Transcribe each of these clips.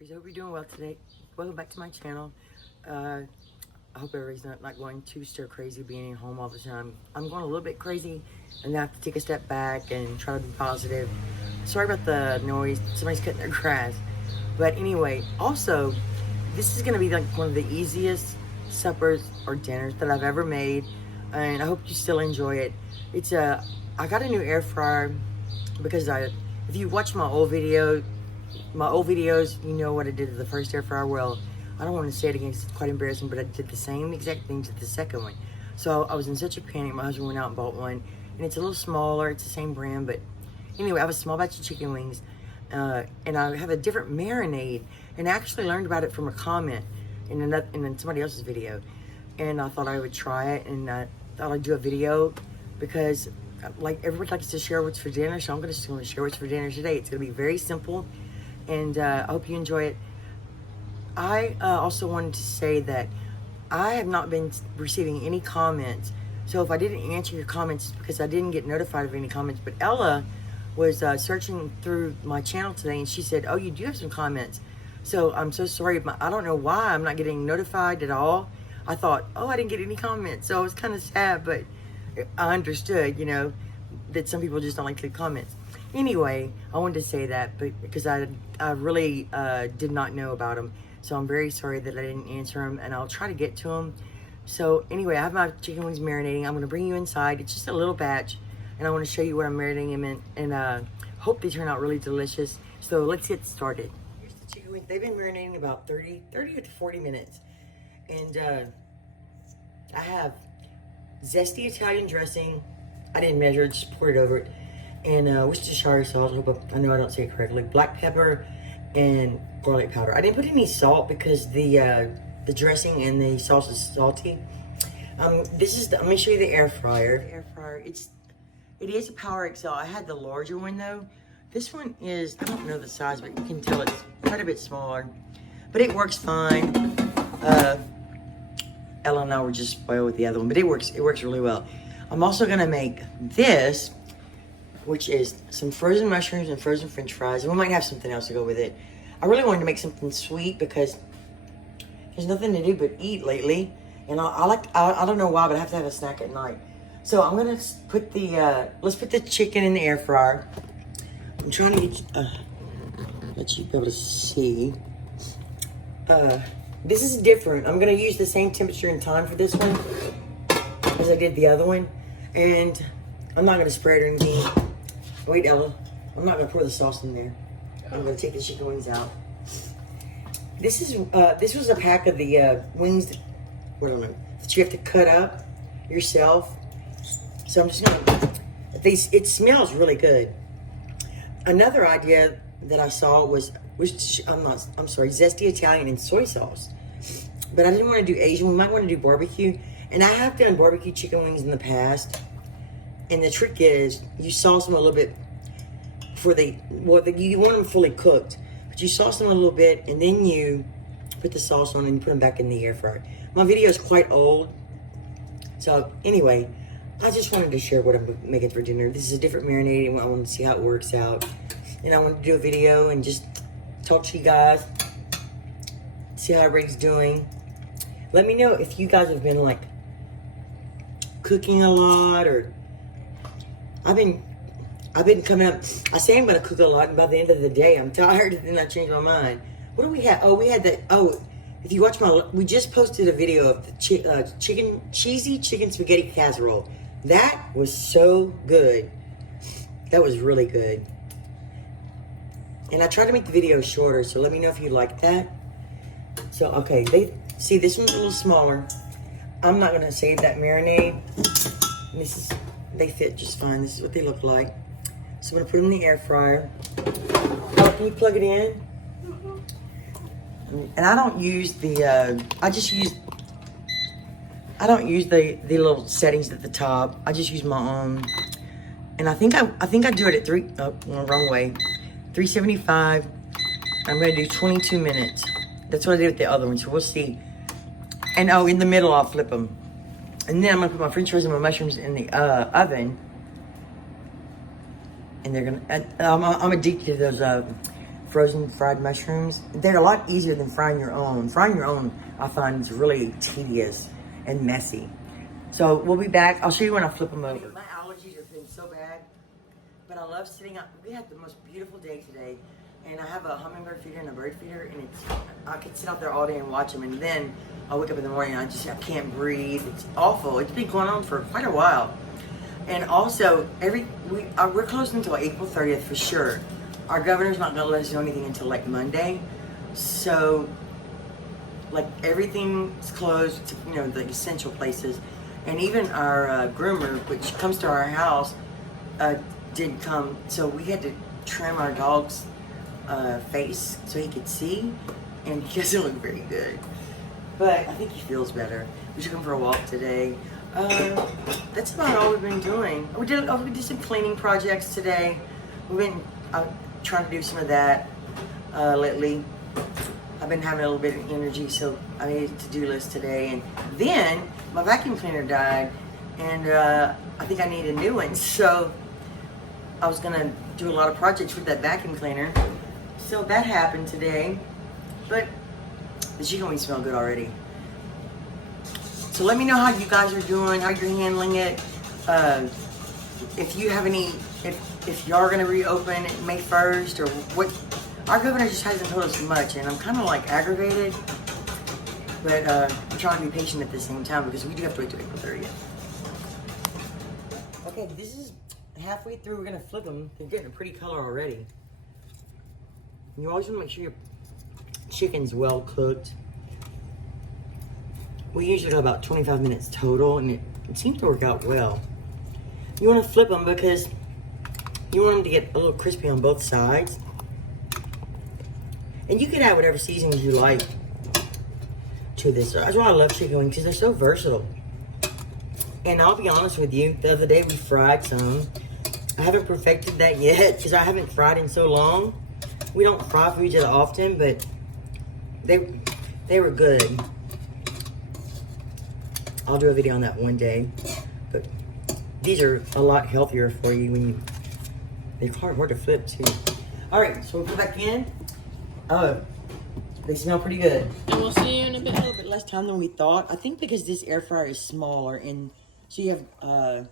Tressa, I hope you're doing well today. Welcome back to my channel. I hope everybody's not going too stir crazy being at home all the time. I'm going a little bit crazy and I have to take a step back and try to be positive. Sorry about the noise. Somebody's cutting their grass. But anyway, also, this is going to be like one of the easiest suppers or dinners that I've ever made. And I hope you still enjoy it. I got a new air fryer because if you watch my old videos, you know what I did to the first air fryer. Well, I don't want to say it again, it's quite embarrassing, but I did the same exact things to the second one. So I was in such a panic. My husband went out and bought one, and it's a little smaller. It's the same brand, but anyway, I have a small batch of chicken wings, and I have a different marinade, and I actually learned about it from a comment in somebody else's video, and I thought I would try it, and I thought I'd do a video because like everybody likes to share what's for dinner, so I'm just going to share what's for dinner today. It's going to be very simple, and I hope you enjoy it. I also wanted to say that I have not been receiving any comments. So if I didn't answer your comments, it's because I didn't get notified of any comments. But Ella was searching through my channel today, and she said, oh, you do have some comments. So I'm so sorry. I don't know why I'm not getting notified at all. I thought, oh, I didn't get any comments. So I was kind of sad, but I understood, you know, that some people just don't like to leave comments. Anyway, I wanted to say that because I really did not know about them. So I'm very sorry that I didn't answer them, and I'll try to get to them. So anyway, I have my chicken wings marinating. I'm going to bring you inside. It's just a little batch, and I want to show you what I'm marinating them in, and hope they turn out really delicious. So let's get started. Here's the chicken wings. They've been marinating about 30 to 40 minutes. And I have zesty Italian dressing. I didn't measure it, just poured it over it. And Worcestershire sauce, I know I don't say it correctly. Black pepper and garlic powder. I didn't put any salt because the dressing and the sauce is salty. Let me show you the air fryer. The air fryer, it is a Power XL. I had the larger one though. This one is, I don't know the size, but you can tell it's quite a bit smaller. But it works fine. Ella and I were just spoiled with the other one, but it works really well. I'm also gonna make this, which is some frozen mushrooms and frozen french fries. And we might have something else to go with it. I really wanted to make something sweet because there's nothing to do but eat lately. And I don't know why, but I have to have a snack at night. So I'm gonna put let's put the chicken in the air fryer. I'm trying to let you be able to see. This is different. I'm gonna use the same temperature and time for this one as I did the other one. And I'm not gonna spray it or anything. Wait, Ella, I'm not gonna pour the sauce in there. I'm gonna take the chicken wings out. This was a pack of the wings that you have to cut up yourself. So I'm just gonna, it smells really good. Another idea that I saw was zesty Italian and soy sauce. But I didn't want to do Asian. We might want to do barbecue. And I have done barbecue chicken wings in the past. And the trick is you sauce them a little bit you want them fully cooked, but you sauce them a little bit and then you put the sauce on and you put them back in the air fryer. My video is quite old. So anyway, I just wanted to share what I'm making for dinner. This is a different marinating. I want to see how it works out. And I want to do a video and just talk to you guys, see how everybody's doing. Let me know if you guys have been like cooking a lot, or I've been coming up. I say I'm going to cook a lot, and by the end of the day, I'm tired, and then I change my mind. What do we have? Oh, we had if you watch we just posted a video of the cheesy chicken spaghetti casserole. That was so good. That was really good. And I tried to make the video shorter, so let me know if you like that. So, okay, this one's a little smaller. I'm not going to save that marinade. They fit just fine. This is what they look like. So I'm gonna put them in the air fryer. Oh, can you plug it in? And I don't use I don't use the little settings at the top. I just use my own. And I think I do it at wrong way. 375. I'm gonna do 22 minutes. That's what I did with the other one, so we'll see. And in the middle I'll flip them. And then I'm gonna put my french fries and my mushrooms in the oven. And they're gonna, I'm addicted to those frozen fried mushrooms. They're a lot easier than frying your own. Frying your own, I find, is really tedious and messy. So we'll be back. I'll show you when I flip them over. My allergies have been so bad, but I love sitting out. We had the most beautiful day today, and I have a hummingbird feeder and a bird feeder, and I could sit out there all day and watch them, and then I wake up in the morning and I can't breathe. It's awful. It's been going on for quite a while. And also, we're closed until April 30th for sure. Our governor's not going to let us do anything until like Monday. So, like, everything's closed, you know, the essential places. And even our groomer, which comes to our house, did come. So we had to trim our dog's face so he could see. And he doesn't look very good. But I think he feels better. We took him for a walk today. That's about all we've been doing. We did some cleaning projects today. We've been trying to do some of that lately. I've been having a little bit of energy, so I made a to-do list today. And then my vacuum cleaner died, and I think I need a new one. So I was gonna do a lot of projects with that vacuum cleaner. So that happened today, but the chicken wings smell good already. So let me know how you guys are doing, how you're handling it. If you have any, if you are gonna reopen May 1st or what. Our governor just hasn't told us much, and I'm kind of like aggravated, but I'm trying to be patient at the same time because we do have to wait till April 30th. Okay, this is halfway through. We're gonna flip them. They're getting a pretty color already. You always want to make sure your chicken's well cooked. We usually go about 25 minutes total, and it seems to work out well. You want to flip them because you want them to get a little crispy on both sides. And you can add whatever seasonings you like to this. That's why I love chicken wings, because they're so versatile. And I'll be honest with you, the other day we fried some. I haven't perfected that yet, because I haven't fried in so long. We don't fry foods that often, but they were good. I'll do a video on that one day. But these are a lot healthier for you when they're hard to flip too. All right, so we'll put back in. Oh, they smell pretty good. And we'll see you in a bit. A little bit less time than we thought. I think because this air fryer is smaller, and so you have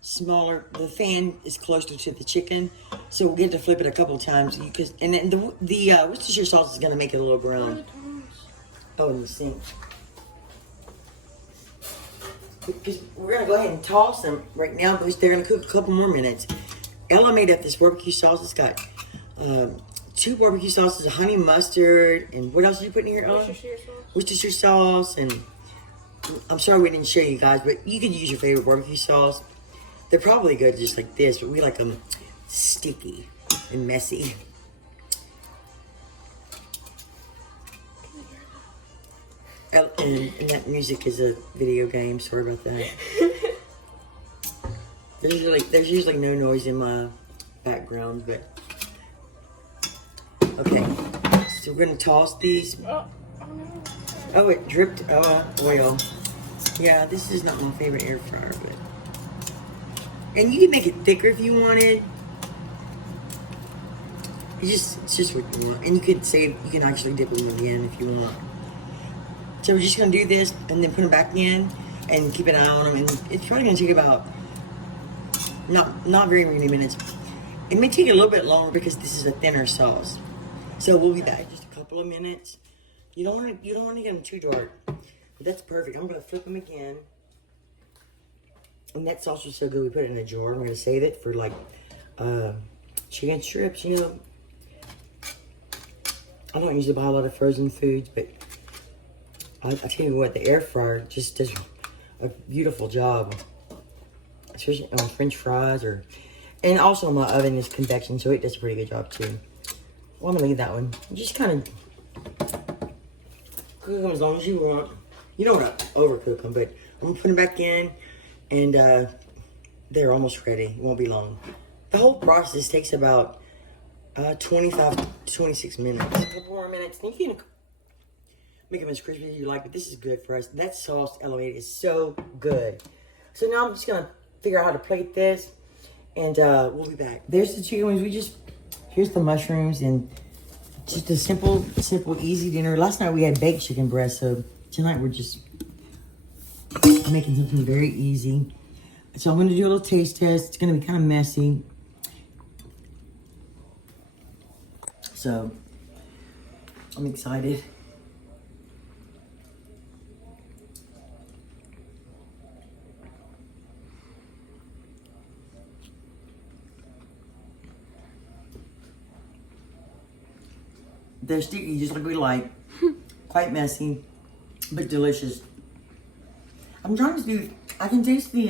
smaller. The fan is closer to the chicken, so we'll get to flip it a couple times. And then the Worcestershire sauce is gonna make it a little brown. Oh, in the sink. Because we're gonna go ahead and toss them right now because they're gonna cook a couple more minutes. Ella made up this barbecue sauce. It's got 2 barbecue sauces, honey mustard, and what else did you put in here, Ella? Worcestershire sauce. Worcestershire sauce, and I'm sorry we didn't show you guys, but you could use your favorite barbecue sauce. They're probably good just like this, but we like them sticky and messy. And that music is a video game. Sorry about that. There's usually no noise in my background, but okay. So we're gonna toss these. Oh, it dripped oil. Yeah, this is not my favorite air fryer, but and you can make it thicker if you wanted. It's just what you want, and you can actually dip them again if you want. So we're just gonna do this and then put them back in and keep an eye on them. And it's probably gonna take about not very many minutes. It may take a little bit longer because this is a thinner sauce. So we'll be back just a couple of minutes. You don't want to get them too dark. But that's perfect. I'm gonna flip them again. And that sauce was so good. We put it in a jar. I'm gonna save it for like chicken strips. You know, I don't usually buy a lot of frozen foods, but I tell you what, the air fryer just does a beautiful job, especially on French fries and also my oven is convection, so it does a pretty good job too. Well, I'm gonna leave that one. Just kind of cook them as long as you want. You don't want to overcook them, but I'm gonna put them back in, and they're almost ready. It won't be long. The whole process takes about 25 to 26 minutes. A couple more minutes. You can make them as crispy as you like, but this is good for us. That sauce elevated is so good. So now I'm just gonna figure out how to plate this, and we'll be back. There's the chicken wings. Here's the mushrooms, and Just a simple, easy dinner. Last night we had baked chicken breast, so tonight we're just making something very easy. So I'm going to do a little taste test. It's going to be kind of messy. So I'm excited. They're sticky, just like we like. Quite messy, but delicious. I'm trying to do. I can taste the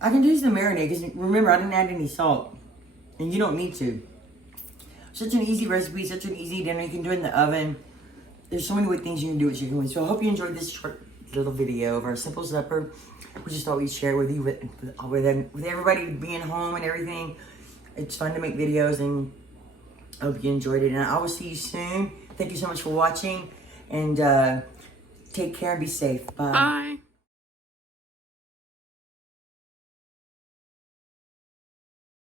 marinade. Because remember, I didn't add any salt, and you don't need to. Such an easy recipe, such an easy dinner. You can do it in the oven. There's so many things you can do with chicken wings. So I hope you enjoyed this short little video of our simple supper. We just thought we'd share with you with everybody being home and everything. It's fun to make videos, and I hope you enjoyed it, and I will see you soon. Thank you so much for watching, and take care and be safe. Bye. Bye.